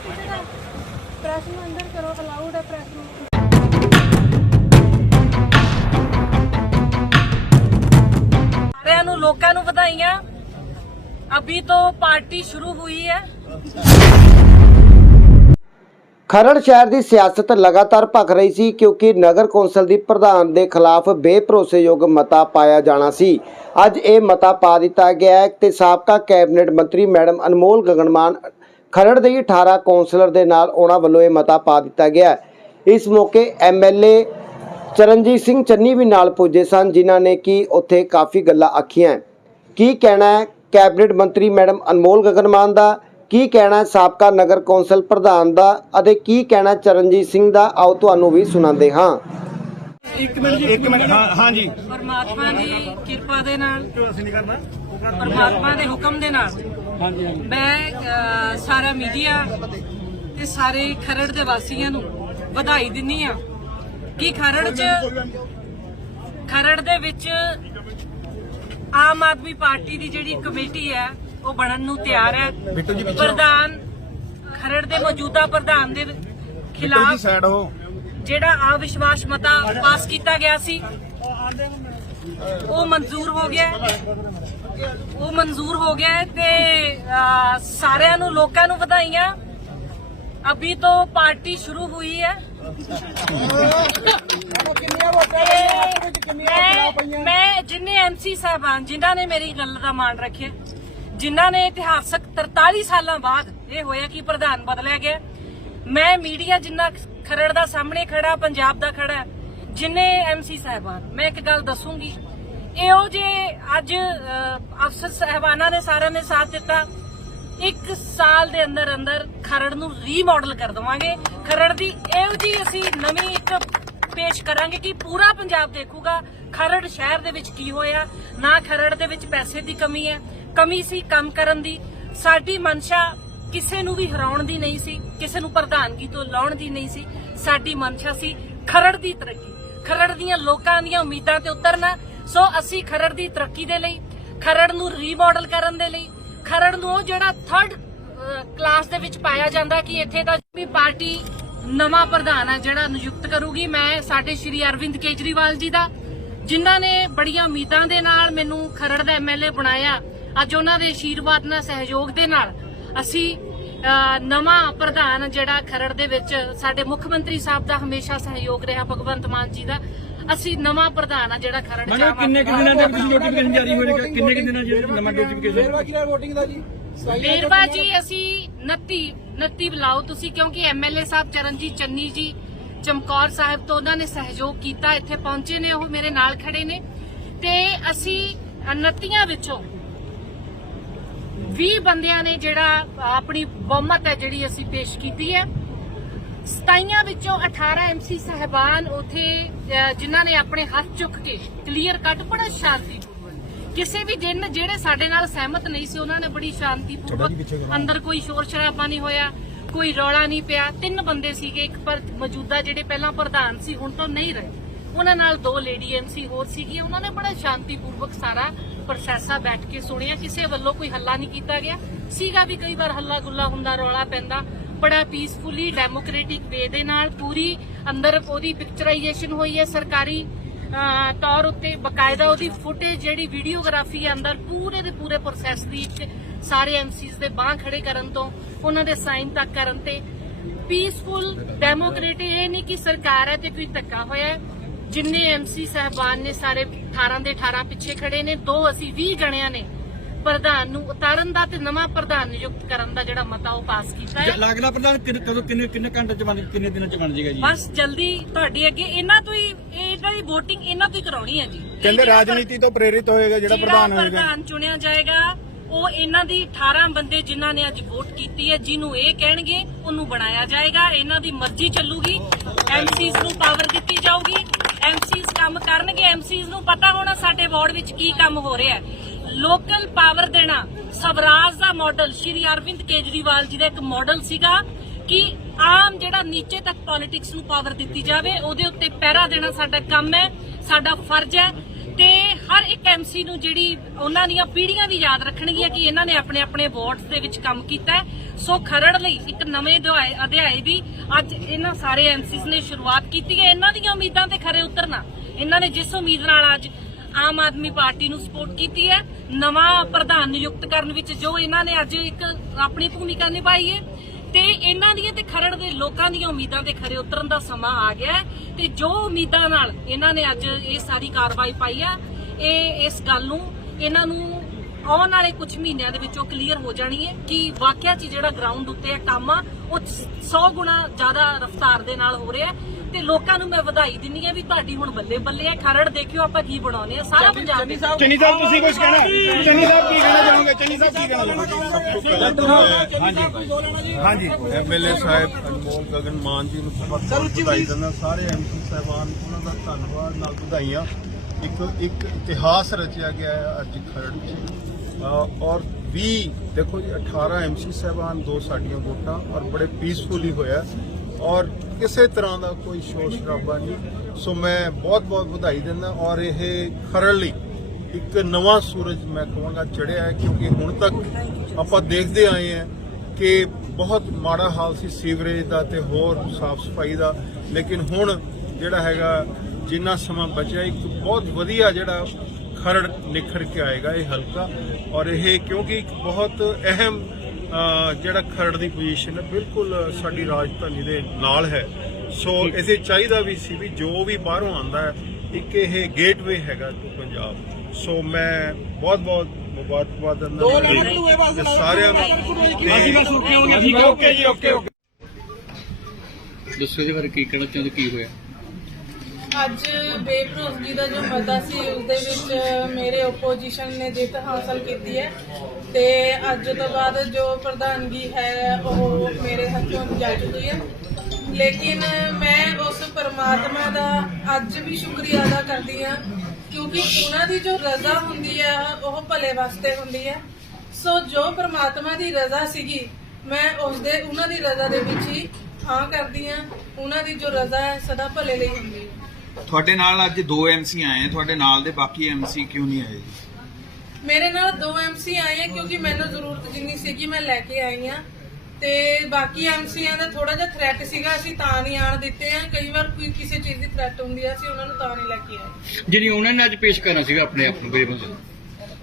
I got ticket up. Press ਨੂੰ ਅੰਦਰ ਕਰੋ ਸਾਰਿਆਂ ਨੂੰ, ਲੋਕਾਂ ਨੂੰ ਵਧਾਈਆਂ। ਅਭੀ ਤੋਂ ਪਾਰਟੀ ਸ਼ੁਰੂ ਹੋਈ ਹੈ। ਖਰੜ ਸ਼ਹਿਰ ਦੀ ਸਿਆਸਤ ਲਗਾਤਾਰ ਭਖ ਰਹੀ ਸੀ ਕਿਉਂਕਿ ਨਗਰ ਕੌਂਸਲ ਦੀ ਪ੍ਰਧਾਨ ਦੇ ਖਿਲਾਫ ਬੇਭਰੋਸੇਯੋਗ ਮਤਾ ਪਾਇਆ ਜਾਣਾ ਸੀ। ਅੱਜ ਇਹ ਮਤਾ ਪਾ ਦਿੱਤਾ ਗਿਆ ਹੈ ਤੇ ਸਾਬਕਾ ਕੈਬਨਿਟ ਮੰਤਰੀ ਮੈਡਮ ਅਨਮੋਲ ਗਗਨਮਾਨ ਖਰੜ ਦੇ 18 ਕੌਂਸਲਰ ਦੇ ਨਾਲ ਉਹਨਾਂ ਵੱਲੋਂ ਇਹ ਮਤਾ ਪਾ ਦਿੱਤਾ ਗਿਆ ਹੈ। ਇਸ ਮੌਕੇ ਐਮਐਲਏ ਚਰਨਜੀਤ ਸਿੰਘ ਚੰਨੀ ਵੀ ਨਾਲ ਪੁੱਜੇ ਸਨ ਜਿਨ੍ਹਾਂ ਨੇ ਕਿ ਉੱਥੇ ਕਾਫੀ ਗੱਲਾਂ ਆਖੀਆਂ ਕੀ ਕਹਿਣਾ ਹੈ ਕੈਬਨਿਟ ਮੰਤਰੀ ਮੈਡਮ ਅਨਮੋਲ ਗਗਨਮਾਨ ਦਾ? ਕੀ ਕਹਿਣਾ ਹੈ ਸਾਬਕਾ ਨਗਰ ਕੌਂਸਲ ਪ੍ਰਧਾਨ ਦਾ? ਅਤੇ ਕੀ ਕਹਿਣਾ ਹੈ ਚਰਨਜੀਤ ਸਿੰਘ ਦਾ? ਆਓ ਤੁਹਾਨੂੰ ਵੀ ਸੁਣਾਉਂਦੇ ਹਾਂ। ਇੱਕ ਮਿੰਟ ਜੀ ਇੱਕ ਮਿੰਟ ਹਾਂ ਹਾਂਜੀ ਪਰਮਾਤਮਾ ਦੀ ਕਿਰਪਾ ਦੇ ਨਾਲ ਪਰਮਾਤਮਾ ਦੇ ਹੁਕਮ ਦੇ ਨਾਲ। ਮੈਂ ਸਾਰਾ ਮੀਡੀਆ ਤੇ ਸਾਰੇ ਖਰੜ ਦੇ ਵਾਸੀਆਂ ਨੂੰ ਵਧਾਈ ਦਿੰਨੀ ਆ ਕਿ ਖਰੜ 'ਚ ਖਰੜ ਦੇ ਵਿੱਚ ਆਮ ਆਦਮੀ ਪਾਰਟੀ ਦੀ ਜਿਹੜੀ ਕਮੇਟੀ ਹੈ ਉਹ ਬਣਨ ਨੂੰ ਤਿਆਰ ਹੈ। ਪ੍ਰਧਾਨ ਖਰੜ ਦੇ ਮੌਜੂਦਾ ਪ੍ਰਧਾਨ ਦੇ ਖਿਲਾਫ ਜਿਹੜਾ ਅਵਿਸ਼ਵਾਸ ਮਤਾ ਪਾਸ ਕੀਤਾ ਗਿਆ ਸੀ ਉਹ ਮਨਜ਼ੂਰ ਹੋ ਗਿਆ। ਹੈ। ਉਹ ਮਨਜ਼ੂਰ ਹੋ ਗਿਆ ਹੈ ਤੇ ਸਾਰਿਆਂ ਨੂੰ, ਲੋਕਾਂ ਨੂੰ ਵਧਾਈਆਂ। ਅਭੀ ਤੋਂ ਪਾਰਟੀ ਸ਼ੁਰੂ ਹੋਈ ਹੈ। ਮੈਂ ਮੈਂ ਜਿੰਨੇ ਐਮਸੀ ਸਾਹਿਬਾਨ, ਜਿਨ੍ਹਾਂ ਨੇ ਮੇਰੀ ਗੱਲ ਦਾ ਮਾਣ ਰੱਖਿਆ, ਜਿਨ੍ਹਾਂ ਨੇ ਇਤਿਹਾਸਕ 43 ਸਾਲਾਂ ਬਾਅਦ ਇਹ ਹੋਇਆ ਕਿ ਪ੍ਰਧਾਨ ਬਦਲਿਆ ਗਿਆ, ਮੈਂ ਮੀਡੀਆ ਜਿੰਨਾ ਖਰੜ ਦਾ ਸਾਹਮਣੇ ਖੜਾ, ਪੰਜਾਬ ਦਾ ਖੜਾ, ਜਿੰਨੇ ਐਮਸੀ ਸਾਹਿਬਾਨ, ਮੈਂ ਇੱਕ ਗੱਲ ਦੱਸੂਗੀ। ਇਹੋ ਜੇ ਅੱਜ ਅਫਸਰ ਸਾਹਿਬਾਨਾਂ ਨੇ ਸਾਰਿਆਂ ਨੇ ਸਾਥ ਦਿੱਤਾ। ਇੱਕ ਸਾਲ ਦੇ ਅੰਦਰ ਅੰਦਰ ਖਰੜ ਨੂੰ ਰੀਮਾਡਲ ਕਰ ਦਵਾਂਗੇ। ਖਰੜ ਦੀ ਇਹੋ ਜੀ ਅਸੀਂ ਨਵੀਂ ਇੱਕ ਪੇਸ਼ ਕਰਾਂਗੇ ਕਿ ਪੂਰਾ ਪੰਜਾਬ ਦੇਖੂਗਾ ਖਰੜ ਸ਼ਹਿਰ ਦੇ ਵਿੱਚ ਕੀ ਹੋਇਆ। ਨਾ ਖਰੜ ਦੇ ਵਿੱਚ ਪੈਸੇ ਦੀ ਕਮੀ ਹੈ। ਕਮੀ ਸੀ ਕੰਮ ਕਰਨ ਦੀ। ਸਾਡੀ ਮਨਸ਼ਾ ਕਿਸੇ ਨੂੰ ਵੀ ਹਰਾਉਣ ਦੀ ਨਹੀਂ ਸੀ। ਕਿਸੇ ਨੂੰ ਪ੍ਰਧਾਨਗੀ ਤੋਂ ਲਾਉਣ ਦੀ ਨਹੀਂ ਸੀ। ਸਾਡੀ ਮਨਸ਼ਾ ਸੀ ਖਰੜ ਦੀ ਤਰੱਕੀ। ਖਰੜ ਦੀਆਂ ਲੋਕਾਂ ਦੀਆਂ ਉਮੀਦਾਂ ਤੇ ਉਤਰਨਾ। ਸੋ ਅਸੀਂ ਖਰੜ ਦੀ ਤਰੱਕੀ ਦੇ ਲਈ, ਖਰੜ ਨੂੰ ਰੀਮਾਡਲ ਕਰਨ ਦੇ ਲਈ, ਖਰੜ ਨੂੰ ਜਿਹੜਾ ਥਰਡ ਕਲਾਸ ਦੇ ਵਿੱਚ ਪਾਇਆ ਜਾਂਦਾ ਕਿ ਇੱਥੇ ਦਾ ਵੀ ਪਾਰਟੀ ਨਵਾਂ ਪ੍ਰਧਾਨ ਹੈ ਜਿਹੜਾ ਨਿਯੁਕਤ ਕਰੂਗੀ। ਮੈਂ, ਸਾਡੇ ਸ਼੍ਰੀ ਅਰਵਿੰਦ ਕੇਜਰੀਵਾਲ ਜੀ ਦਾ, ਜਿਨ੍ਹਾਂ ਨੇ ਬੜੀਆਂ ਉਮੀਦਾਂ ਦੇ ਨਾਲ ਮੈਨੂੰ ਖਰੜ ਦਾ ਐਮਐਲਏ ਬਣਾਇਆ, ਅੱਜ ਉਹਨਾਂ ਦੇ ਆਸ਼ੀਰਵਾਦ ਨਾਲ, ਸਹਿਯੋਗ ਦੇ ਨਾਲ ਅਸੀਂ ਨਵਾਂ ਪ੍ਰਧਾਨ ਜਿਹੜਾ ਖਰੜ ਦੇ ਵਿੱਚ ਸਾਡੇ ਮੁੱਖ ਮੰਤਰੀ ਸਾਹਿਬ ਦਾ ਹਮੇਸ਼ਾ ਸਹਿਯੋਗ ਰਿਹਾ, ਭਗਵੰਤ ਮਾਨ ਜੀ ਦਾ। ਅਸੀਂ ਨਵਾਂ ਪ੍ਰਧਾਨ ਆ ਜਿਹੜਾ ਖਰੜ ਮੈਡਮ ਜਾਵਾਂ ਕਿੰਨੇ ਕਿ ਦਿਨਾਂ ਤੱਕ ਤੁਸੀਂ ਨੋਟੀਫਿਕੇਸ਼ਨ ਜਾਰੀ ਹੋਏਗਾ ਕਿੰਨੇ ਕਿ ਦਿਨਾਂ ਚ ਨਵਾਂ ਨੋਟੀਫਿਕੇਸ਼ਨ ਵੇਰਵਾ ਜੀ ਅਸੀਂ 29 29 ਬੁਲਾਓ ਤੁਸੀਂ ਕਿਉਂਕਿ ਐਮਐਲਏ ਸਾਹਿਬ ਚਰਨਜੀਤ ਚੰਨੀ ਜੀ ਚਮਕੌਰ ਸਾਹਿਬ ਤੋਂ ਉਹਨਾਂ ਨੇ ਸਹਿਯੋਗ ਕੀਤਾ ਇੱਥੇ ਪਹੁੰਚੇ ਨੇ ਉਹ ਮੇਰੇ ਨਾਲ ਖੜੇ ਨੇ। ਤੇ ਅਸੀਂ 29 ਵਿੱਚੋਂ 20 ਬੰਦਿਆਂ ਨੇ ਜਿਹੜਾ ਆਪਣੀ ਬਹੁਮਤ ਹੈ ਜਿਹੜੀ ਅਸੀਂ ਪੇਸ਼ ਕੀਤੀ ਹੈ। 27 ਵਿੱਚੋਂ 18 ਐਮਸੀ ਸਹਿਬਾਨ ਉਥੇ ਜਿਨ੍ਹਾਂ ਨੇ ਆਪਣੇ ਹੱਥ ਚੁੱਕ ਕੇ ਕਲੀਅਰ ਕੱਟ ਬੜਾ ਸ਼ਾਂਤੀਪੂਰਵਕ ਕਿਸੇ ਵੀ ਦਿਨ ਜਿਹੜੇ ਸਾਡੇ ਨਾਲ ਸਹਿਮਤ ਨਹੀਂ ਸੀ ਉਹਨਾਂ ਨੇ ਬੜੀ ਸ਼ਾਂਤੀਪੂਰਵਕ ਅੰਦਰ ਕੋਈ ਸ਼ੋਰ ਸ਼ਰਾਬਾ ਨਹੀਂ ਹੋਇਆ ਕੋਈ ਰੌਲਾ ਨਹੀਂ ਪਿਆ। ਤਿੰਨ ਬੰਦੇ ਸੀਗੇ ਇੱਕ ਪਰ ਮੌਜੂਦਾ ਜਿਹੜੇ ਪਹਿਲਾਂ ਪ੍ਰਧਾਨ ਸੀ ਹੁਣ ਤੋਂ ਨਹੀਂ ਰਹੇ। ਉਹਨਾਂ ਨਾਲ ਦੋ ਲੇਡੀ ਐਮਸੀ ਹੋਰ ਸੀਗੀ। ਉਹਨਾਂ ਨੇ ਬੜਾ ਸ਼ਾਂਤੀਪੂਰਵਕ ਸਾਰਾ ਪ੍ਰੋਸੈਸਾ ਬੈਠ ਕੇ ਸੁਣਿਆ। ਕਿਸੇ ਵੱਲੋਂ ਕੋਈ ਹੱਲਾ ਨਹੀਂ ਕੀਤਾ ਗਿਆ। ਸੀਗਾ ਵੀ ਕਈ ਵਾਰ ਹੱਲਾ ਗੁੱਲਾ ਹੁੰਦਾ ਰੌਲਾ ਪੈਂਦਾ। ਬੜਾ ਪੀਸਫੁਲੀ ਡੈਮੋਕ੍ਰੈਟਿਕ ਵੇ ਦੇ ਨਾਲ ਪੂਰੀ ਅੰਦਰ ਉਹਦੀ ਪਿਕਚਰਾਈਜੇਸ਼ਨ ਹੋਈ ਹੈ, ਸਰਕਾਰੀ ਤੌਰ ਉੱਤੇ ਬਕਾਇਦਾ ਉਹਦੀ ਫੁਟੇਜ ਜਿਹੜੀ ਵੀਡੀਓਗ੍ਰਾਫੀ ਅੰਦਰ ਪੂਰੇ ਦੇ ਪੂਰੇ ਪ੍ਰੋਸੈਸ ਦੀ ਸਾਰੇ ਐਮਸੀਜ਼ ਦੇ ਬਾਹ ਖੜੇ ਕਰਨ ਤੋਂ, ਉਹਨਾਂ ਦੇ ਸਾਈਨ ਤੱਕ ਕਰਨ ਤੇ ਪੀਸਫੁਲ ਡੈਮੋਕ੍ਰੇਟਿਕ ਇਹ ਨਹੀਂ ਕਿ ਸਰਕਾਰ ਹੈ ਤੇ ਕੋਈ ਧੱਕਾ ਹੋਇਆ ਹੈ। ਜਿੰਨੇ ਐਮਸੀ ਸਹਿਬਾਨ ਨੇ ਸਾਰੇ 18 ਦੇ 18 ਪਿੱਛੇ ਖੜੇ ਨੇ, ਦੋ ਅਸੀਂ 20 ਜਣਿਆਂ ਨੇ ਪ੍ਰਧਾਨ ਨੂੰ ਉਤਾਰਨ ਦਾ ਤੇ ਨਵਾਂ ਪ੍ਰਧਾਨ ਨਿਯੁਕਤ ਕਰਨ ਦਾ ਜਿਹੜਾ ਮਤਾ ਉਹ ਪਾਸ ਕੀਤਾ ਹੈ। ਲੱਗਦਾ ਪ੍ਰਧਾਨ ਕਿੰਨੇ- ਕਦੋਂ ਕਿੰਨੇ ਕਿੰਨੇ ਘੰਟੇ ਚ ਬਣ ਕਿੰਨੇ ਦਿਨਾਂ ਚ ਬਣ ਜਾਏਗਾ ਜੀ? ਬਸ ਜਲਦੀ ਤੁਹਾਡੀ ਅੱਗੇ ਇਹਨਾਂ ਤੋਂ ਹੀ ਇਹ ਇਹਨਾਂ ਦੀ VOTING ਇਹਨਾਂ ਤੋਂ ਹੀ ਕਰਾਉਣੀ ਹੈ ਜੀ। ਕਹਿੰਦੇ ਰਾਜਨੀਤੀ ਤੋਂ ਪ੍ਰੇਰਿਤ ਹੋਏਗਾ ਜਿਹੜਾ ਪ੍ਰਧਾਨ ਹੋਏਗਾ। ਪ੍ਰਧਾਨ ਚੁਣਿਆ ਜਾਏਗਾ ਉਹ ਇਹਨਾਂ ਦੀ 18 ਬੰਦੇ ਜਿਨ੍ਹਾਂ ਨੇ ਅੱਜ ਵੋਟ ਕੀਤੀ ਹੈ ਜਿਹਨੂੰ ਇਹ ਕਹਿਣਗੇ ਉਹਨੂੰ ਬਣਾਇਆ ਜਾਏਗਾ। ਇਹਨਾਂ ਦੀ ਮਰਜ਼ੀ ਚੱਲੂਗੀ। ਐਮਸੀਜ਼ ਨੂੰ ਪਾਵਰ ਦਿੱਤੀ ਜਾਊਗੀ। ਐਮਸੀਜ਼ ਕੰਮ ਕਰਨਗੇ। ਐਮਸੀਜ਼ ਨੂੰ ਪਤਾ ਹੋਣਾ ਸਾਡੇ ਵਾਰਡ ਵਿੱਚ ਕੀ ਕੰਮ ਹੋ ਰਿਹਾ ਹੈ। ਲੋਕਲ ਪਾਵਰ ਦੇਣਾ ਸਵਰਾਜ ਦਾ ਮਾਡਲ ਸ਼੍ਰੀ ਅਰਵਿੰਦ ਕੇਜਰੀਵਾਲ ਜੀ ਦਾ ਇੱਕ ਮਾਡਲ ਸੀਗਾ ਕਿ ਆਮ ਜਿਹੜਾ ਨੀਚੇ ਤੱਕ ਪੋਲਿਟਿਕਸ ਨੂੰ ਪਾਵਰ ਦਿੱਤੀ ਜਾਵੇ, ਉਹਦੇ ਉੱਤੇ ਪਹਿਰਾ ਦੇਣਾ ਸਾਡਾ ਕੰਮ ਹੈ, ਸਾਡਾ ਫਰਜ਼ ਹੈ ਤੇ ਹਰ ਇੱਕ ਇੱਕ ਐਮਸੀ ਨੂੰ ਜਿਹੜੀ ਉਹਨਾਂ ਦੀਆਂ ਪੀੜ੍ਹੀਆਂ ਵੀ ਯਾਦ ਰੱਖਣਗੀਆਂ ਕਿ ਇਹਨਾਂ ਨੇ ਆਪਣੇ ਆਪਣੇ ਵਾਰਡਸ ਦੇ ਵਿੱਚ ਕੰਮ ਕੀਤਾ ਸੋ ਖਰੜ ਲਈ ਇੱਕ ਨਵੇਂ ਅਧਿਆਏ ਅਧਿਆਏ ਦੀ ਅੱਜ ਇਹਨਾਂ ਸਾਰੇ ਐਮਸੀਸ ਨੇ ਸ਼ੁਰੂਆਤ ਕੀਤੀ ਹੈ। ਇਹਨਾਂ ਦੀਆਂ ਉਮੀਦਾਂ ਤੇ ਖਰੇ ਉਤਰਨਾ। ਇਹਨਾਂ ਨੇ ਜਿਸ ਉਮੀਦ ਨਾਲ ਅੱਜ ਆਮ ਆਦਮੀ ਪਾਰਟੀ ਨੂੰ ਸਪੋਰਟ ਕੀਤੀ ਹੈ। ਨਵਾਂ ਪ੍ਰਧਾਨ ਨਿਯੁਕਤ ਕਰਨ ਵਿੱਚ ਜੋ ਇਹਨਾਂ ਨੇ ਅੱਜ ਇੱਕ ਆਪਣੀ ਭੂਮਿਕਾ ਨਿਭਾਈ ਹੈ। ਤੇ ਇਹਨਾਂ ਦੀਆਂ ਤੇ ਖਰੜ ਦੇ ਲੋਕਾਂ ਦੀਆਂ ਉਮੀਦਾਂ ਤੇ ਖਰੇ ਉਤਰਨ ਦਾ ਸਮਾਂ ਆ ਗਿਆ ਤੇ ਜੋ ਉਮੀਦਾਂ ਨਾਲ ਇਹਨਾਂ ਨੇ ਅੱਜ ਇਹ ਸਾਰੀ ਕਾਰਵਾਈ ਪਾਈ ਆ, ਇਹ ਇਸ ਗੱਲ ਨੂੰ ਇਹਨਾਂ ਨੂੰ ਆਉਣ ਵਾਲੇ ਕੁਝ ਮਹੀਨਿਆਂ ਦੇ ਵਿੱਚ ਉਹ ਕਲੀਅਰ ਹੋ ਜਾਣੀ ਹੈ ਕਿ ਵਾਕਿਆ 'ਚ ਜਿਹੜਾ ਗਰਾਊਂਡ ਉੱਤੇ ਇਹ ਕੰਮ ਆ ਉਹ 100 ਗੁਣਾ ਜ਼ਿਆਦਾ ਰਫ਼ਤਾਰ ਦੇ ਨਾਲ ਹੋ ਰਿਹਾ ਹੈ। ਤੇ ਲੋਕਾਂ ਨੂੰ ਮੈਂ ਵਧਾਈ ਦਿੰਨੀ ਆ ਵੀ ਤੁਹਾਡੀ ਹੁਣ ਬੱਲੇ ਬੱਲੇ ਹੈ ਖਰੜ ਦੇਖਿਓ ਆਪਾਂ ਕੀ ਬਣਾਉਨੇ ਆ। ਸਾਰਾ ਪੰਜਾਬ ਦੇ ਚੰਨੀ ਸਾਹਿਬ ਤੁਸੀਂ ਕੁਝ ਕਹਿਣਾ? ਚੰਨੀ ਸਾਹਿਬ ਕੀ ਕਹਿਣਾ ਚਾਹੋਗੇ? ਚੰਨੀ ਸਾਹਿਬ ਕੀ ਕਹਿਣਾ ਚਾਹੋਗੇ? ਹਾਂਜੀ। ਐਮਐਲਏ ਸਾਹਿਬ ਅਨਮੋਲ ਗਗਨ ਮਾਨ ਜੀ ਨੂੰ ਬਹੁਤ ਬਹੁਤ ਵਧਾਈ ਦਿੰਦਾ। ਸਾਰੇ ਐਮਪੀ ਸਾਹਿਬਾਨ ਉਹਨਾਂ ਦਾ ਧੰਨਵਾਦ ਨਾਲ ਵਧਾਈਆਂ। ਇੱਕ ਇੱਕ ਇਤਿਹਾਸ ਰਚਿਆ ਗਿਆ ਹੈ ਅੱਜ ਖਰੜ 'ਚ। ਔਰ 20 ਦੇਖੋ ਜੀ 18 ਐਮਸੀ ਸਾਹਿਬਾਨ ਦੋ ਸਾਡੀਆਂ ਵੋਟਾਂ ਔਰ ਬੜੇ ਪੀਸਫੁਲੀ ਹੋਇਆ। ਔਰ ਕਿਸੇ ਤਰ੍ਹਾਂ ਦਾ ਕੋਈ ਸ਼ੋਰ ਸ਼ਰਾਬਾ ਨਹੀਂ। ਸੋ ਮੈਂ ਬਹੁਤ ਬਹੁਤ ਵਧਾਈ ਦਿੰਦਾ ਔਰ ਇਹ ਖਰੜ ਲਈ ਇੱਕ ਨਵਾਂ ਸੂਰਜ ਮੈਂ ਕਹਾਂਗਾ ਚੜਿਆ ਹੈ, ਕਿਉਂਕਿ ਹੁਣ ਤੱਕ ਆਪਾਂ ਦੇਖਦੇ ਆਏ ਹਾਂ ਕਿ ਬਹੁਤ ਮਾੜਾ ਹਾਲ ਸੀ ਸੀਵਰੇਜ ਦਾ ਤੇ ਹੋਰ ਸਾਫ਼ ਸਫ਼ਾਈ ਦਾ। ਲੇਕਿਨ ਹੁਣ ਜਿਹੜਾ ਹੈਗਾ, ਜਿੰਨਾ ਸਮਾਂ ਬਚਿਆ, ਇੱਕ ਬਹੁਤ ਵਧੀਆ ਜਿਹੜਾ ਖਰੜ ਨਿਖਰ ਕੇ ਆਏਗਾ ਇਹ ਹਲਕਾ। ਔਰ ਇਹ ਕਿਉਂਕਿ ਇੱਕ ਬਹੁਤ ਅਹਿਮ ਜਿਹੜਾ ਖਰੜ ਦੀ ਪੋਜੀਸ਼ਨ ਹੈ ਬਿਲਕੁਲ ਸਾਡੀ ਰਾਜਧਾਨੀ ਦੇ ਨਾਲ ਹੈ। ਸੋ ਇਸੇ ਚਾਹੀਦਾ ਵੀ ਸੀ ਵੀ ਜੋ ਵੀ ਬਾਹਰੋਂ ਆਂਦਾ ਹੈ ਇੱਕ ਇਹ ਗੇਟਵੇ ਹੈਗਾ ਟੂ ਪੰਜਾਬ। ਸੋ ਮੈਂ ਬਹੁਤ ਬਹੁਤ ਮੁਬਾਰਕਬਾਦ ਦਿੰਦਾ ਸਾਰਿਆਂ ਨੂੰ ਅਸੀਂ ਬਸ ਓਕੇ ਹੋ ਗਏ ਠੀਕ ਹੈ ਓਕੇ ਜੀ ਓਕੇ ਓਕੇ। ਦੱਸੋ ਇਹਦੇ ਬਾਰੇ ਕੀ ਕਹਿਣਾ ਚਾਹੁੰਦੇ ਕੀ ਹੋਇਆ? ਅੱਜ ਬੇਭਰੋਸਗੀ ਦਾ ਜੋ ਮਤਾ ਸੀ ਉਸ ਦੇ ਵਿੱਚ ਮੇਰੇ ਆਪੋਜੀਸ਼ਨ ਨੇ ਜਿੱਤ ਹਾਸਲ ਕੀਤੀ ਹੈ। ਤੇ ਅੱਜ ਤੋਂ ਬਾਅਦ ਜੋ ਪ੍ਰਧਾਨਗੀ ਹੈ, ਉਹ ਮੇਰੇ ਹੱਥੋਂ ਜਾ ਚੁੱਕੀ ਹੈ। ਲੇਕਿਨ ਮੈਂ ਉਸ ਪਰਮਾਤਮਾ ਦਾ ਅੱਜ ਵੀ ਸ਼ੁਕਰੀਆ ਅਦਾ ਕਰਦੀ ਹਾਂ, ਕਿਉਂਕਿ ਉਹਨਾਂ ਦੀ ਜੋ ਰਜ਼ਾ ਹੁੰਦੀ ਹੈ, ਉਹ ਭਲੇ ਵਾਸਤੇ ਹੁੰਦੀ ਹੈ। ਸੋ ਜੋ ਪਰਮਾਤਮਾ ਦੀ ਰਜ਼ਾ ਸੀਗੀ, ਮੈਂ ਉਸ ਦੇ ਉਹਨਾਂ ਦੀ ਰਜ਼ਾ ਦੇ ਵਿੱਚ ਹੀ ਹਾਂ ਕਰਦੀ ਹਾਂ। ਉਹਨਾਂ ਦੀ ਜੋ ਰਜ਼ਾ ਹੈ, ਸਦਾ ਭਲੇ ਲਈ ਹੁੰਦੀ ਹੈ। ਤੁਹਾਡੇ ਨਾਲ ਅੱਜ ਦੋ ਐਮਸੀ ਆਏ ਆ ਤੁਹਾਡੇ ਨਾਲ ਦੇ ਬਾਕੀ ਐਮਸੀ ਕਿਉਂ ਨਹੀਂ ਆਏ ਜੀ? ਮੇਰੇ ਨਾਲ ਦੋ ਐਮਸੀ ਆਏ ਆ ਕਿਉਂਕਿ ਮੈਨੂੰ ਜ਼ਰੂਰਤ ਜਿੰਨੀ ਸੀਗੀ ਮੈਂ ਲੈ ਕੇ ਆਈ ਆ। ਤੇ ਬਾਕੀ ਐਮਸੀਆਂ ਦਾ ਥੋੜਾ ਜਿਹਾ ਥ੍ਰੈਟ ਸੀਗਾ ਅਸੀਂ ਤਾਂ ਨਹੀਂ ਆਣ ਦਿੱਤੇ ਆ। ਕਈ ਵਾਰ ਕੋਈ ਕਿਸੇ ਚੀਜ਼ ਦੀ ਥ੍ਰੈਟ ਹੁੰਦੀ ਆ ਅਸੀਂ ਉਹਨਾਂ ਨੂੰ ਤਾਂ ਨਹੀਂ ਲੈ ਕੇ ਆਏ। ਜਿਹੜੀ ਉਹਨਾਂ ਨੇ ਅੱਜ ਪੇਸ਼ ਕਰਨਾ ਸੀਗਾ ਆਪਣੇ ਆਪ ਨੂੰ ਬੇਬਸ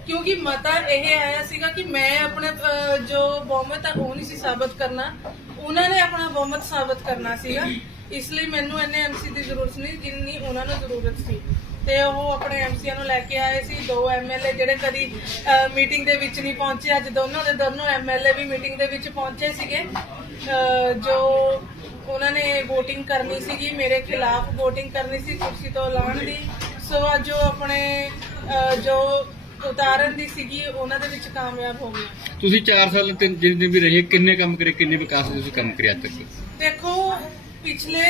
ਕਿਉਂਕਿ ਮਤਾ ਇਹ ਆਇਆ ਸੀਗਾ ਕਿ ਮੈਂ ਆਪਣੇ ਜੋ ਬਹੁਮਤ ਆ ਉਹ ਨਹੀਂ ਸੀ ਸਾਬਤ ਕਰਨਾ। ਉਹਨਾਂ ਨੇ ਆਪਣਾ ਬਹੁਮਤ ਸਾਬਤ ਕਰਨਾ ਸੀਗਾ। ਇਸ ਲਈ ਮੈਨੂੰ ਇੰਨੇ ਐਮਸੀ ਦੀ ਜ਼ਰੂਰਤ ਨਹੀਂ ਜਿੰਨੀ ਉਹਨਾਂ ਨੂੰ ਜ਼ਰੂਰਤ ਸੀ। ਤੇ ਉਹ ਆਪਣੇ ਐਮਸੀਆਂ ਨੂੰ ਲੈ ਕੇ ਆਏ ਸੀ। ਦੋ ਐਮਐਲਏ ਜਿਹੜੇ ਕਦੀ ਮੀਟਿੰਗ ਦੇ ਵਿੱਚ ਨਹੀਂ ਪਹੁੰਚੇ। ਅੱਜ ਦੋਨੋਂ ਦੇ ਦੋਨੋਂ ਐਮਐਲਏ ਵੀ ਮੀਟਿੰਗ ਦੇ ਵਿੱਚ ਪਹੁੰਚੇ ਸੀਗੇ। ਜੋ ਉਹਨਾਂ ਨੇ VOTING ਕਰਨੀ ਸੀਗੀ ਮੇਰੇ ਖਿਲਾਫ VOTING ਕਰਨੀ ਸੀ ਕੁਰਸੀ ਤੋਂ ਲਾਉਣ ਦੀ। ਸੋ ਅੱਜ ਉਹ ਆਪਣੇ ਜੋ ਉਤਾਰਨ ਦੀ ਸੀਗੀ ਉਹਨਾਂ ਦੇ ਵਿੱਚ ਕਾਮਯਾਬ ਹੋ ਗਏ। ਤੁਸੀਂ 4 ਸਾਲ ਤਿੰਨ ਜਿੰਨੇ ਵੀ ਰਹੇ ਕਿੰਨੇ ਕੰਮ ਕਰੇ ਕਿੰਨੇ ਵਿਕਾਸ ਤੁਸੀਂ ਕੰਮ ਕਰਿਆ ਤੱਕ? ਦੇਖੋ ਪਿਛਲੇ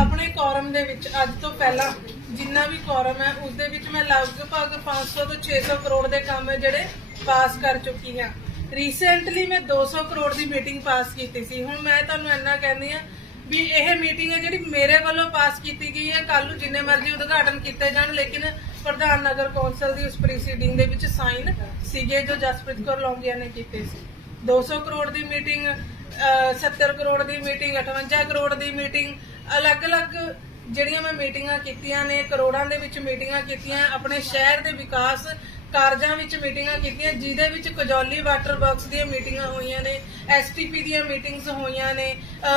ਆਪਣੇ ਕੋਰਮ ਦੇ ਵਿੱਚ ਅੱਜ ਤੋਂ ਪਹਿਲਾਂ ਜਿੰਨਾ ਵੀ ਕੋਰਮ ਹੈ ਉਸ ਦੇ ਵਿੱਚ ਮੈਂ ਲਗਭਗ 500 ਤੋਂ 600 ਕਰੋੜ ਦੇ ਕੰਮ ਹੈ ਜਿਹੜੇ ਪਾਸ ਕਰ ਚੁੱਕੀ ਹਾਂ। ਰੀਸੈਂਟਲੀ ਮੈਂ 200 ਕਰੋੜ ਦੀ ਮੀਟਿੰਗ ਪਾਸ ਕੀਤੀ ਸੀ। ਹੁਣ ਮੈਂ ਤੁਹਾਨੂੰ ਇੰਨਾ ਕਹਿੰਦੀ ਆ ਵੀ ਇਹ ਮੀਟਿੰਗ ਹੈ ਜਿਹੜੀ ਮੇਰੇ ਵੱਲੋਂ ਪਾਸ ਕੀਤੀ ਗਈ ਹੈ। ਕੱਲ ਨੂੰ ਜਿੰਨੇ ਮਰਜ਼ੀ ਉਦਘਾਟਨ ਕੀਤੇ ਜਾਣ, ਲੇਕਿਨ ਪ੍ਰਧਾਨ ਨਗਰ ਕੌਂਸਲ ਦੀ ਉਸ ਪ੍ਰੋਸੀਡਿੰਗ ਦੇ ਵਿੱਚ ਸਾਈਨ ਸੀਗੇ ਜੋ ਜਸਪ੍ਰੀਤ ਕੌਰ ਲੌਂਗੀਆ ਨੇ ਕੀਤੇ ਸੀ। 200 ਕਰੋੜ ਦੀ ਮੀਟਿੰਗ 70 ਕਰੋੜ ਦੀ ਮੀਟਿੰਗ 58 ਕਰੋੜ ਦੀ ਮੀਟਿੰਗ ਅਲੱਗ-ਅਲੱਗ ਜਿਹੜੀਆਂ ਮੈਂ ਮੀਟਿੰਗਾਂ ਕੀਤੀਆਂ ਨੇ, ਕਰੋੜਾਂ ਦੇ ਵਿੱਚ ਮੀਟਿੰਗਾਂ ਕੀਤੀਆਂ, ਆਪਣੇ ਸ਼ਹਿਰ ਦੇ ਵਿਕਾਸ ਕਾਰਜਾਂ ਵਿੱਚ ਮੀਟਿੰਗਾਂ ਕੀਤੀਆਂ, ਜਿਹਦੇ ਵਿੱਚ ਕਜੌਲੀ ਵਾਟਰ ਵਰਕਸ ਦੀਆਂ ਮੀਟਿੰਗਾਂ ਹੋਈਆਂ ਨੇ ਐਸਟੀਪੀ ਦੀਆਂ ਮੀਟਿੰਗਸ ਹੋਈਆਂ ਨੇ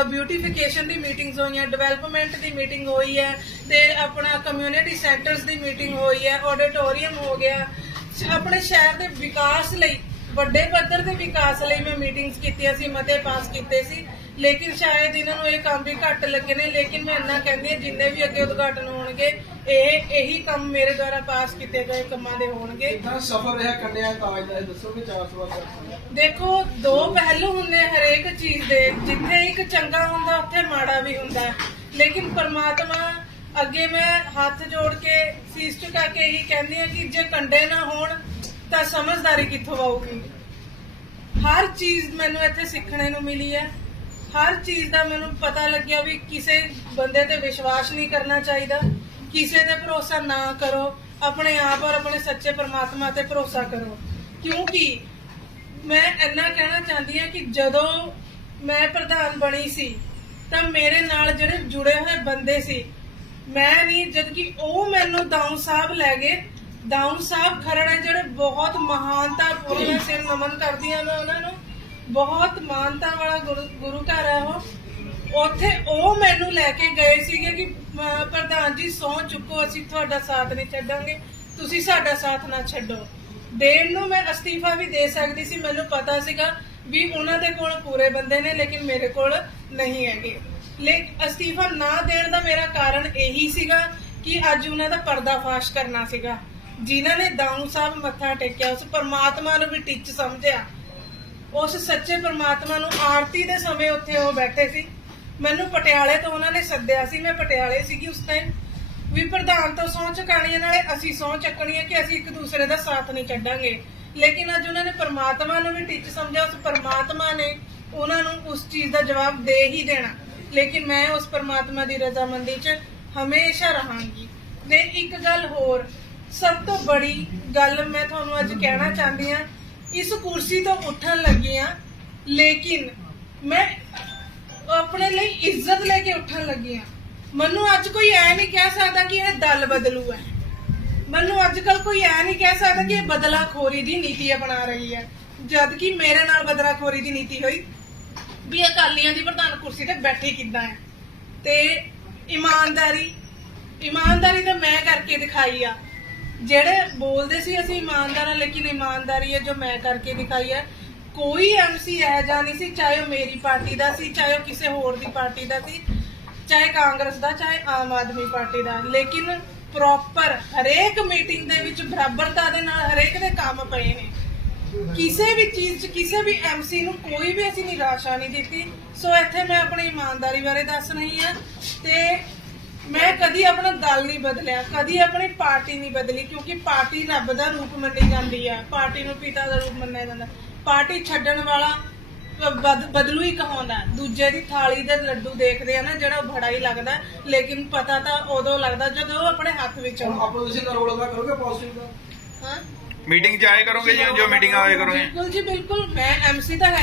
ਬਿਊਟੀਫਿਕੇਸ਼ਨ ਦੀ ਮੀਟਿੰਗਸ ਹੋਈਆਂ ਡਿਵੈਲਪਮੈਂਟ ਦੀ ਮੀਟਿੰਗ ਹੋਈ ਹੈ, ਤੇ ਆਪਣਾ ਕਮਿਊਨਿਟੀ ਸੈਂਟਰਸ ਦੀ ਮੀਟਿੰਗ ਹੋਈ ਹੈ ਆਡੀਟੋਰੀਅਮ ਹੋ ਗਿਆ। ਆਪਣੇ ਸ਼ਹਿਰ ਦੇ ਵਿਕਾਸ ਲਈ, ਵੱਡੇ ਪੱਧਰ ਦੇ ਵਿਕਾਸ ਲਈ ਮੈਂ ਮੀਟਿੰਗਸ ਕੀਤੀਆਂ ਸੀ, ਮਤੇ ਪਾਸ ਕੀਤੇ ਸੀ। ਲੇਕਿਨ ਸ਼ਾਇਦ ਇਹਨਾਂ ਨੂੰ ਇਹ ਕੰਮ ਵੀ ਘੱਟ ਲੱਗੇ ਨੇ ਲੇਕਿਨ ਮੈਂ ਇੰਨਾ ਕਹਿੰਦੀ ਹਾਂ ਜਿੰਨੇ ਵੀ ਅੱਗੇ ਉਦਘਾਟਨ ਹੋਣਗੇ ਇਹ ਇਹੀ ਕੰਮ ਮੇਰੇ ਦੁਆਰਾ ਪਾਸ ਕੀਤੇ ਗਏ ਕੰਮਾਂ ਦੇ ਹੋਣਗੇ। ਸਫਰ ਰਿਹਾ ਕੰਨਿਆ ਕਾਜ ਦਾ ਇਹ ਦੱਸੋ ਕਿ 400 ਵਾਰ ਦੇਖੋ ਦੋ ਪਹਿਲੂ ਹੁੰਦੇ ਹਰੇਕ ਚੀਜ਼ ਦੇ ਜਿੱਥੇ ਇੱਕ ਚੰਗਾ ਹੁੰਦਾ ਉੱਥੇ ਮਾੜਾ ਵੀ ਹੁੰਦਾ। ਹੈ। ਲੇਕਿਨ ਪਰਮਾਤਮਾ ਅੱਗੇ ਮੈਂ ਹੱਥ ਜੋੜ ਕੇ ਸੀਸ ਝੁਕਾ ਕੇ ਇਹੀ ਕਹਿੰਦੀ ਆ ਕਿ ਜੇ ਕੰਡੇ ਨਾ ਹੋਣ ਤਾਂ ਸਮਝਦਾਰੀ ਕਿੱਥੋਂ ਆਊਗੀ? ਹਰ ਚੀਜ਼ ਮੈਨੂੰ ਇੱਥੇ ਸਿੱਖਣੇ ਨੂੰ ਮਿਲੀ ਹੈ। ਹਰ ਚੀਜ਼ ਦਾ ਮੈਨੂੰ ਪਤਾ ਲੱਗਿਆ ਵੀ ਕਿਸੇ ਬੰਦੇ ਤੇ ਵਿਸ਼ਵਾਸ ਨਹੀਂ ਕਰਨਾ ਚਾਹੀਦਾ। ਕਿਸੇ ਤੇ ਭਰੋਸਾ ਨਾ ਕਰੋ। ਆਪਣੇ ਆਪ ਔਰ ਆਪਣੇ ਸੱਚੇ ਪ੍ਰਮਾਤਮਾ ਤੇ ਭਰੋਸਾ ਕਰੋ। ਕਿਉਂਕਿ ਮੈਂ ਇੰਨਾ ਕਹਿਣਾ ਚਾਹੁੰਦੀ ਹਾਂ ਕਿ ਜਦੋਂ ਮੈਂ ਪ੍ਰਧਾਨ ਬਣੀ ਸੀ, ਤਾਂ ਮੇਰੇ ਨਾਲ ਜਿਹੜੇ ਜੁੜੇ ਹੋਏ ਬੰਦੇ ਸੀ, ਮੈਂ ਨਹੀਂ, ਜਦਕਿ ਉਹ ਮੈਨੂੰ ਦਾਊ ਸਾਹਿਬ ਲੈ ਗਏ। ਦਾਊ ਸਾਹਿਬ ਖਰੜ ਹੈ, ਜਿਹੜੇ ਬਹੁਤ ਮਹਾਨਤਾ ਪੂਰਨ ਸਿਰ ਨਮਨ ਕਰਦੀ ਹਾਂ ਮੈਂ ਉਹਨਾਂ ਨੂੰ। ਬਹੁਤ ਮਾਨਤਾ ਵਾਲਾ ਗੁਰੂ- ਗੁਰੂ ਘਰ ਹੈ ਉਹ। ਉੱਥੇ ਉਹ ਮੈਨੂੰ ਲੈ ਕੇ ਗਏ ਸੀਗੇ ਕਿ ਪ੍ਰਧਾਨ ਜੀ, ਸੌ ਚੁੱਕੋ, ਅਸੀਂ ਤੁਹਾਡਾ ਸਾਥ ਨਹੀਂ ਛੱਡਾਂਗੇ। ਤੁਸੀਂ ਸਾਡਾ ਸਾਥ ਨਾ ਛੱਡੋ। ਦੇਣ ਨੂੰ ਮੈਂ ਅਸਤੀਫਾ ਵੀ ਦੇ ਸਕਦੀ ਸੀ, ਮੈਨੂੰ ਪਤਾ ਸੀਗਾ ਵੀ ਉਹਨਾਂ ਦੇ ਕੋਲ ਪੂਰੇ ਬੰਦੇ ਨੇ, ਲੇਕਿਨ ਮੇਰੇ ਕੋਲ ਨਹੀਂ ਹੈਗੇ। ਲੇ ਅਸਤੀਫਾ ਨਾ ਦੇਣ ਦਾ ਮੇਰਾ ਕਾਰਨ ਇਹੀ ਸੀਗਾ ਕਿ ਅੱਜ ਉਹਨਾਂ ਦਾ ਪਰਦਾਫਾਸ਼ ਕਰਨਾ ਸੀਗਾ। ਜਿਨ੍ਹਾਂ ਨੇ ਦਾਊ ਸਾਹਿਬ ਮੱਥਾ ਟੇਕਿਆ, ਉਸ ਪਰਮਾਤਮਾ ਨੂੰ ਵੀ ਟਿੱਚ ਸਮਝਿਆ। ਉਸ ਸੱਚੇ ਪਰਮਾਤਮਾ ਨੂੰ ਆਰਤੀ ਦੇ ਸਮੇਂ ਉੱਥੇ ਉਹ ਬੈਠੇ ਸੀ। ਮੈਨੂੰ ਪਟਿਆਲੇ ਤੋਂ ਉਹਨਾਂ ਨੇ ਸੱਦਿਆ ਸੀ। ਮੈਂ ਪਟਿਆਲੇ ਸੀਗੀ ਉਸ ਟਾਈਮ ਵੀ ਪ੍ਰਧਾਨ ਤੋਂ ਸਹੁੰ ਚੁਕਾਣੀ ਨਾਲੇ ਅਸੀਂ ਸਹੁੰ ਚੱਕਣੀ ਹੈ ਕਿ ਅਸੀਂ ਇੱਕ ਦੂਸਰੇ ਦਾ ਸਾਥ ਨਹੀਂ ਛੱਡਾਂਗੇ। ਲੇਕਿਨ ਅੱਜ ਉਹਨਾਂ ਨੇ ਪਰਮਾਤਮਾ ਨੂੰ ਵੀ ਟਿੱਚ ਸਮਝਿਆ। ਉਸ ਪਰਮਾਤਮਾ ਨੇ ਉਹਨਾਂ ਨੂੰ ਉਸ ਚੀਜ਼ ਦਾ ਜਵਾਬ ਦੇ ਹੀ ਦੇਣਾ। ਲੇਕਿਨ ਮੈਂ ਉਸ ਪਰਮਾਤਮਾ ਦੀ ਰਜ਼ਾਮੰਦੀ 'ਚ ਹਮੇਸ਼ਾ ਰਹਾਂਗੀ। ਤੇ ਇੱਕ ਗੱਲ ਹੋਰ, ਸਭ ਤੋਂ ਬੜੀ ਗੱਲ ਮੈਂ ਤੁਹਾਨੂੰ ਅੱਜ ਕਹਿਣਾ ਚਾਹੁੰਦੀ ਹਾਂ ਇਸ ਕੁਰਸੀ ਤੋਂ ਉੱਠਣ ਲੱਗੀ ਹਾਂ, ਲੇਕਿਨ ਮੈਂ ਆਪਣੇ ਲਈ ਇੱਜ਼ਤ ਲੈ ਕੇ ਉੱਠਣ ਲੱਗੀ ਹਾਂ। ਮੈਨੂੰ ਅੱਜ ਕੋਈ ਐ ਨਹੀਂ ਕਹਿ ਸਕਦਾ ਕਿ ਇਹ ਦਲ ਬਦਲੂ ਹੈ। ਮੈਨੂੰ ਅੱਜ ਕੱਲ ਕੋਈ ਐ ਨਹੀਂ ਕਹਿ ਸਕਦਾ ਕਿ ਇਹ ਬਦਲਾਖੋਰੀ ਦੀ ਨੀਤੀ ਅਪਣਾ ਰਹੀ ਹੈ। ਜਦ ਕਿ ਮੇਰੇ ਨਾਲ ਬਦਲਾਖੋਰੀ ਦੀ ਨੀਤੀ ਹੋਈ ਵੀ ਅਕਾਲੀਆਂ ਦੀ ਪ੍ਰਧਾਨ ਕੁਰਸੀ ਤੇ ਬੈਠੀ ਕਿੱਦਾਂ ਹੈ। ਤੇ ਇਮਾਨਦਾਰੀ ਇਮਾਨਦਾਰੀ ਤਾਂ ਮੈਂ ਕਰਕੇ ਦਿਖਾਈ ਆ। ਜਿਹੜੇ ਬੋਲਦੇ ਸੀ, ਅਸੀਂ ਇਮਾਨਦਾਰ ਹਾਂ, ਲੇਕਿਨ ਇਮਾਨਦਾਰੀ ਹੈ ਜੋ ਮੈਂ ਕਰਕੇ ਦਿਖਾਈ ਹੈ। ਕੋਈ ਐਮਸੀ ਇਹ ਜਾ ਨਹੀਂ ਸੀ, ਚਾਹੇ ਉਹ ਮੇਰੀ ਪਾਰਟੀ ਦਾ ਸੀ, ਚਾਹੇ ਉਹ ਕਿਸੇ ਹੋਰ ਦੀ ਪਾਰਟੀ ਦਾ ਸੀ, ਚਾਹੇ ਕਾਂਗਰਸ ਦਾ, ਚਾਹੇ ਆਮ ਆਦਮੀ ਪਾਰਟੀ ਦਾ। ਲੇਕਿਨ ਪ੍ਰੋਪਰ ਹਰੇਕ ਮੀਟਿੰਗ ਦੇ ਵਿੱਚ ਬਰਾਬਰਤਾ ਦੇ ਨਾਲ ਹਰੇਕ ਦੇ ਕੰਮ ਪਏ ਨੇ। ਕਿਸੇ ਵੀ ਚੀਜ਼ 'ਚ, ਕਿਸੇ ਵੀ ਐਮਸੀ ਨੂੰ ਕੋਈ ਵੀ ਅਸੀਂ ਨਿਰਾਸ਼ਾ ਨਹੀਂ ਦਿੱਤੀ। ਸੋ ਇੱਥੇ ਮੈਂ ਆਪਣੀ ਇਮਾਨਦਾਰੀ ਬਾਰੇ ਦੱਸ ਰਹੀ ਹਾਂ ਤੇ ਕਦੀ ਆਪਣਾ ਦਲ ਨਹੀਂ ਬਦਲਿਆ ਕਦੀ ਆਪਣੀ ਪਾਰਟੀ ਨਹੀਂ ਬਦਲੀ ਕਿਉਂਕਿ ਪਾਰਟੀ ਰੱਬ ਦਾ ਰੂਪ ਮੰਨੀ ਜਾਂਦੀ ਹੈ ਪਾਰਟੀ ਨੂੰ ਪਿਤਾ ਦਾ ਰੂਪ ਮੰਨਿਆ ਜਾਂਦਾ। ਪਾਰਟੀ ਛੱਡਣ ਵਾਲਾ ਬਦ- ਬਦਲੂ ਹੀ ਕਹਾਉਂਦਾ ਦੂਜੇ ਦੀ ਥਾਲੀ ਦੇ ਲੱਡੂ ਦੇਖਦੇ ਆ ਨਾ ਜਿਹੜਾ ਉਹ ਬੜਾ ਹੀ ਲੱਗਦਾ। ਲੇਕਿਨ ਪਤਾ ਤਾਂ ਉਦੋਂ ਲੱਗਦਾ ਜਦੋਂ ਉਹ ਆਪਣੇ ਹੱਥ ਵਿੱਚ ਆਉਂਦਾ। ਆਪੋਜੀਸ਼ਨ ਦਾ ਰੋਲ ਅਦਾ ਕਰੋਗੇ ਪੋਜ਼ਿਟਿਵ ਦਾ? ਹਾਂ? ਮੀਟਿੰਗ ਚ ਆਏ ਕਰੋਗੇ ਜੀ ਜੋ ਮੀਟਿੰਗ ਆਏ ਕਰੋਗੇ? ਬਿਲਕੁਲ ਜੀ ਬਿਲਕੁਲ। ਮੈਂ ਐਮਸੀ ਤਾਂ ਹੈ